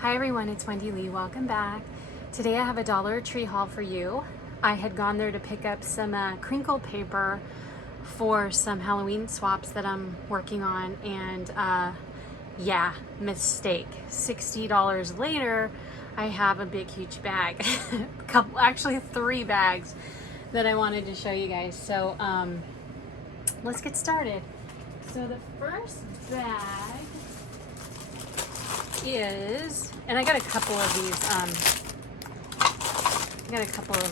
Hi everyone, it's Wendy Lee. Welcome back. Today I have a Dollar Tree haul for you. I had gone there to pick up some crinkle paper for some Halloween swaps that I'm working on, and yeah, mistake. $60 later, I have a big huge bag. Actually 3 bags that I wanted to show you guys. So let's get started. So the first bag is, and I got a couple of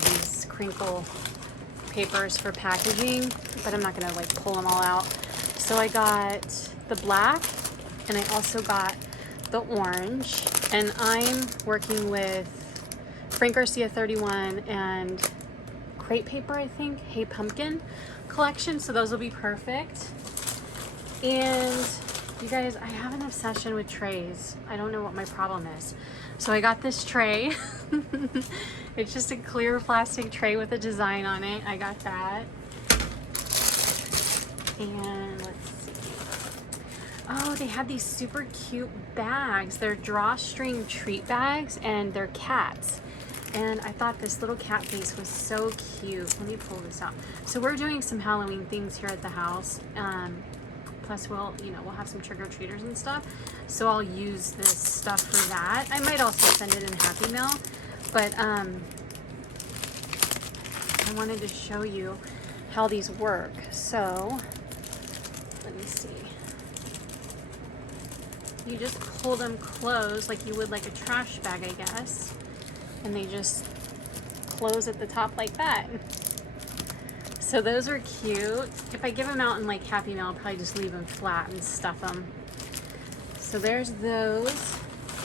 these crinkle papers for packaging, but I'm not gonna like pull them all out. So I got the black and I also got the orange, and I'm working with Frank Garcia 31 and crepe paper, I think, Hey Pumpkin collection, so those will be perfect. And you guys, I have an obsession with trays. I don't know what my problem is. So I got this tray. It's just a clear plastic tray with a design on it. I got that. And let's see. Oh, they have these super cute bags. They're drawstring treat bags, and they're cats. And I thought this little cat face was so cute. Let me pull this out. So we're doing some Halloween things here at the house. Plus we'll have some trick-or-treaters and stuff. So I'll use this stuff for that. I might also send it in Happy Mail, but I wanted to show you how these work. So let me see. You just pull them closed like you would like a trash bag, I guess. And they just close at the top like that. So those are cute. If I give them out in like Happy Mail, I'll probably just leave them flat and stuff them. So there's those.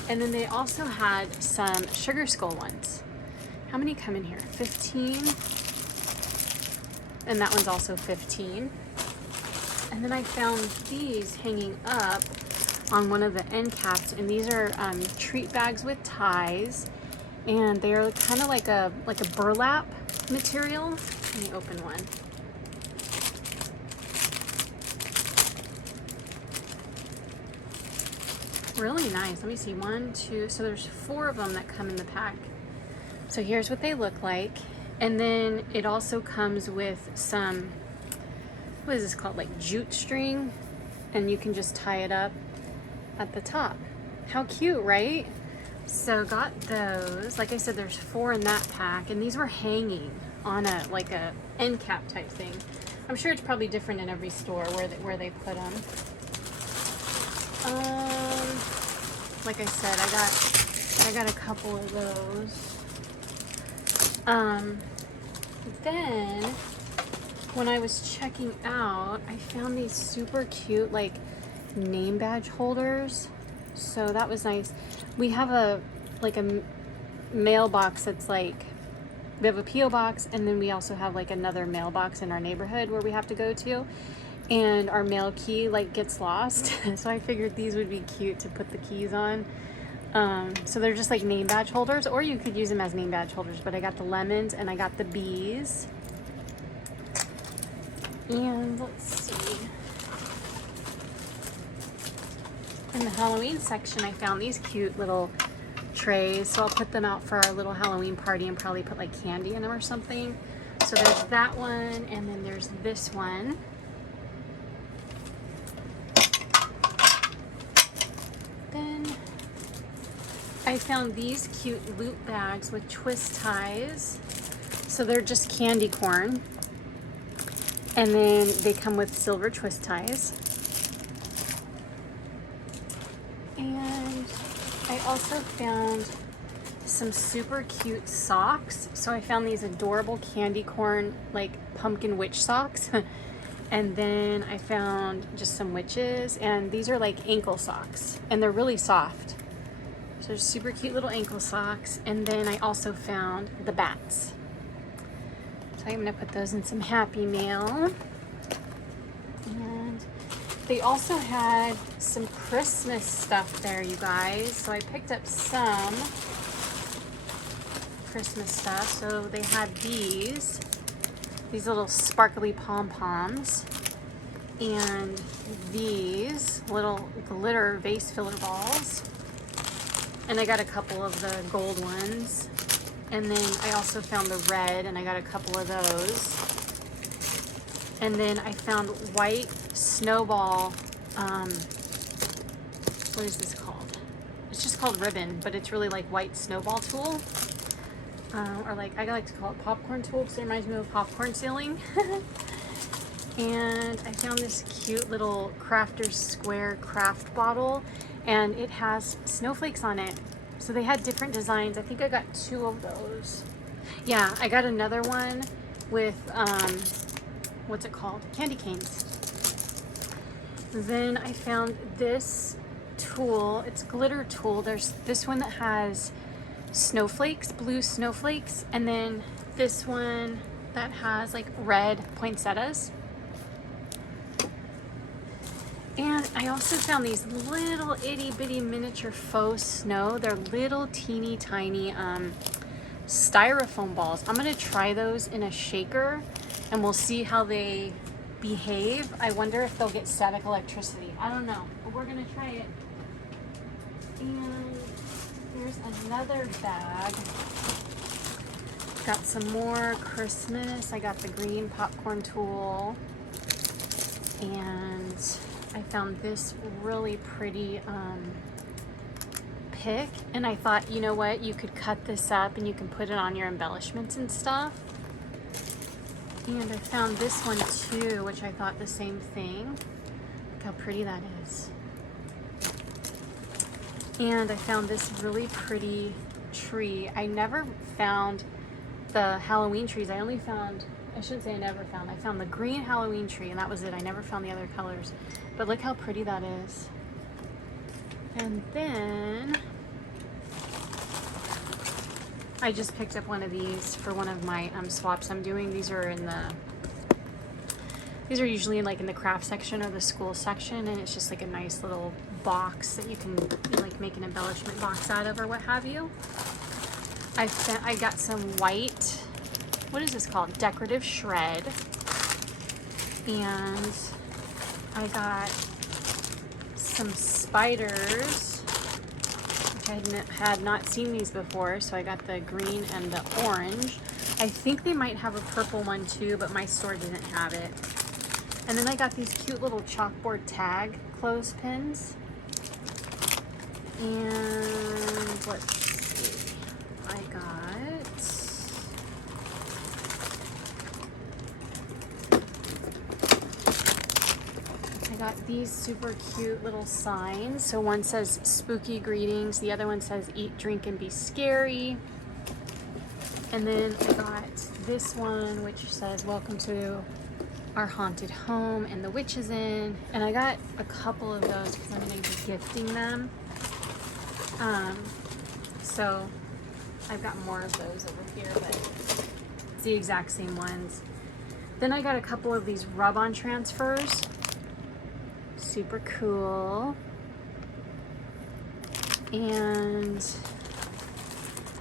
And then they also had some sugar skull ones. How many come in here? 15. And that one's also 15. And then I found these hanging up on one of the end caps. And these are treat bags with ties. And they're kind of like a burlap material. Let me open one. Really nice. Let me see. 1, 2. So there's 4 of them that come in the pack. So here's what they look like. And then it also comes with some, what is this called? Like jute string. And you can just tie it up at the top. How cute, right? So got those. Like I said, there's 4 in that pack. And these were hanging on a end cap type thing. I'm sure it's probably different in every store where they put them. Like I said, I got a couple of those. Then when I was checking out, I found these super cute like name badge holders. So that was nice. We have a mailbox that's like, we have a P.O. box, and then we also have like another mailbox in our neighborhood where we have to go to, and our mail key like gets lost. So I figured these would be cute to put the keys on. So they're just like name badge holders, or you could use them as name badge holders, but I got the lemons and I got the bees. And let's see. In the Halloween section, I found these cute little trays, so I'll put them out for our little Halloween party and probably put like candy in them or something. So there's that one, and then there's this one. Then I found these cute loop bags with twist ties. So they're just candy corn, and then they come with silver twist ties. And I also found some super cute socks. So I found these adorable candy corn, like pumpkin witch socks. And then I found just some witches, and these are like ankle socks, and they're really soft. So they're super cute little ankle socks. And then I also found the bats. So I'm gonna put those in some Happy Mail. And they also had some Christmas stuff there, you guys. So I picked up some Christmas stuff. So they had these little sparkly pom-poms, and these little glitter vase filler balls, and I got a couple of the gold ones. And then I also found the red, and I got a couple of those. And then I found white snowball, what is this called? It's just called ribbon, but it's really like white snowball tulle. Or like, I like to call it popcorn tulle because it reminds me of popcorn ceiling. And I found this cute little Crafter's Square craft bottle, and it has snowflakes on it. So they had different designs. I think I got 2 of those. Yeah, I got another one with, what's it called? Candy canes. Then I found this tulle. It's glitter tulle. There's this one that has snowflakes, blue snowflakes, and then this one that has like red poinsettias. And I also found these little itty bitty miniature faux snow. They're little teeny tiny styrofoam balls. I'm gonna try those in a shaker and we'll see how they behave. I wonder if they'll get static electricity. I don't know, but we're gonna try it. And there's another bag. Got some more Christmas. I got the green popcorn tulle, and I found this really pretty pick, and I thought, you know what, you could cut this up and you can put it on your embellishments and stuff. And I found this one too, which I thought the same thing. Look how pretty that is. And I found this really pretty tree. I never found the Halloween trees. I only found, I shouldn't say I never found, I found the green Halloween tree, and that was it. I never found the other colors. But look how pretty that is. And then I just picked up one of these for one of my swaps I'm doing. These are usually in the craft section or the school section, and it's just like a nice little box that you can like make an embellishment box out of or what have you. I got some white, what is this called? Decorative shred. And I got some spiders, which I had not seen these before, so I got the green and the orange. I think they might have a purple one too, but my store didn't have it. And then I got these cute little chalkboard tag clothespins. And let's see, I got these super cute little signs. So one says spooky greetings, the other one says eat, drink, and be scary. And then I got this one which says welcome to our haunted home and the witch is in. And I got a couple of those because I'm going to be gifting them. So I've got more of those over here, but it's the exact same ones. Then I got a couple of these rub-on transfers. Super cool. And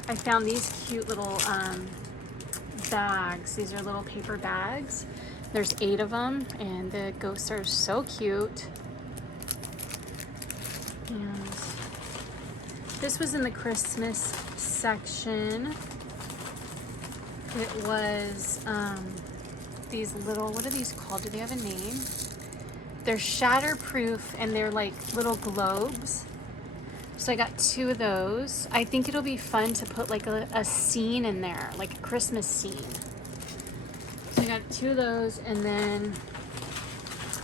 I found these cute little bags. These are little paper bags. There's 8 of them, and the ghosts are so cute. And this was in the Christmas section. It was these little, what are these called? Do they have a name? They're shatterproof, and they're like little globes. So I got 2 of those. I think it'll be fun to put like a scene in there, like a Christmas scene. So I got 2 of those, and then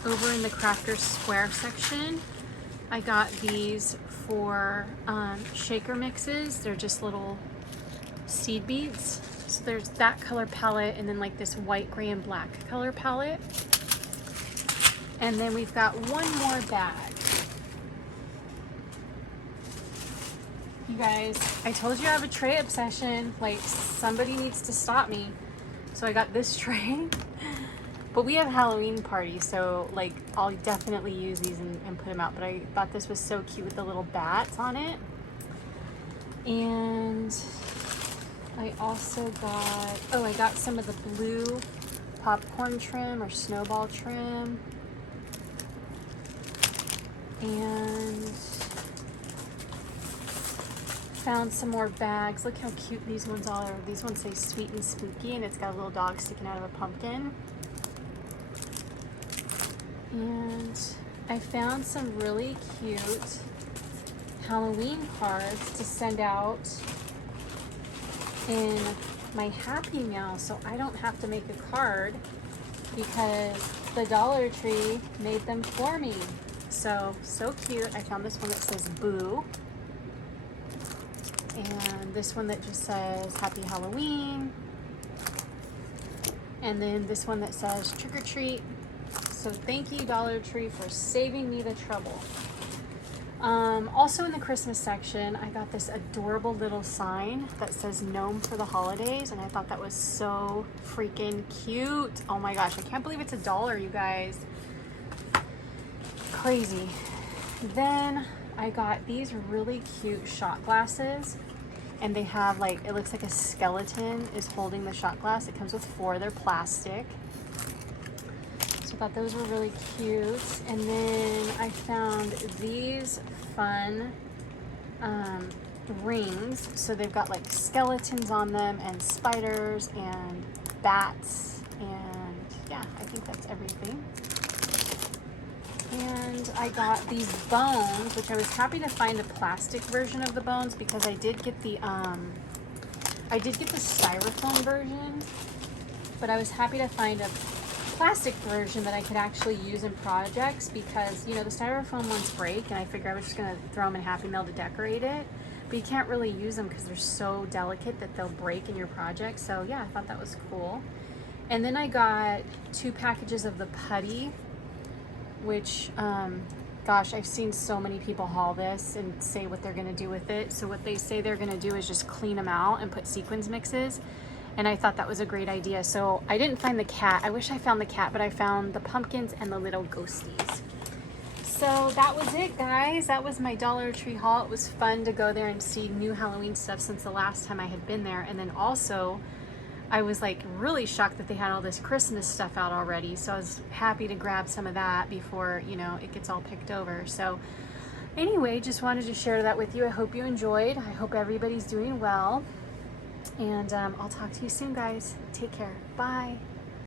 over in the Crafter's Square section, I got these for shaker mixes. They're just little seed beads. So there's that color palette, and then like this white, gray, and black color palette. And then we've got one more bag. You guys, I told you I have a tray obsession. Like, somebody needs to stop me. So I got this tray. But we have Halloween parties, so like I'll definitely use these and put them out. But I thought this was so cute with the little bats on it. And I also got, oh, I got some of the blue popcorn trim or snowball trim. And found some more bags. Look how cute these ones all are. These ones say sweet and spooky, and it's got a little dog sticking out of a pumpkin. And I found some really cute Halloween cards to send out in my Happy Mail, so I don't have to make a card because the Dollar Tree made them for me. So cute. I found this one that says boo, and this one that just says Happy Halloween, and then this one that says trick or treat. So thank you, Dollar Tree, for saving me the trouble. Also in the Christmas section, I got this adorable little sign that says gnome for the holidays, and I thought that was so freaking cute. Oh my gosh, I can't believe it's $1, you guys. Crazy. Then I got these really cute shot glasses, and they have like, it looks like a skeleton is holding the shot glass. It comes with 4, they're plastic. So I thought those were really cute. And then I found these fun rings. So they've got like skeletons on them and spiders and bats, and yeah, I think that's everything. And I got these bones, which I was happy to find a plastic version of the bones because I did get the styrofoam version, but I was happy to find a plastic version that I could actually use in projects because, you know, the styrofoam ones break, and I figured I was just gonna throw them in Happy Mail to decorate it, but you can't really use them because they're so delicate that they'll break in your project. So yeah, I thought that was cool. And then I got 2 packages of the putty, which gosh, I've seen so many people haul this and say what they're gonna do with it. So what they say they're gonna do is just clean them out and put sequins mixes. And I thought that was a great idea. So I didn't find the cat. I wish I found the cat, but I found the pumpkins and the little ghosties. So that was it, guys. That was my Dollar Tree haul. It was fun to go there and see new Halloween stuff since the last time I had been there. And then also, I was like really shocked that they had all this Christmas stuff out already. So I was happy to grab some of that before, you know, it gets all picked over. So anyway, just wanted to share that with you. I hope you enjoyed. I hope everybody's doing well. And I'll talk to you soon, guys. Take care. Bye.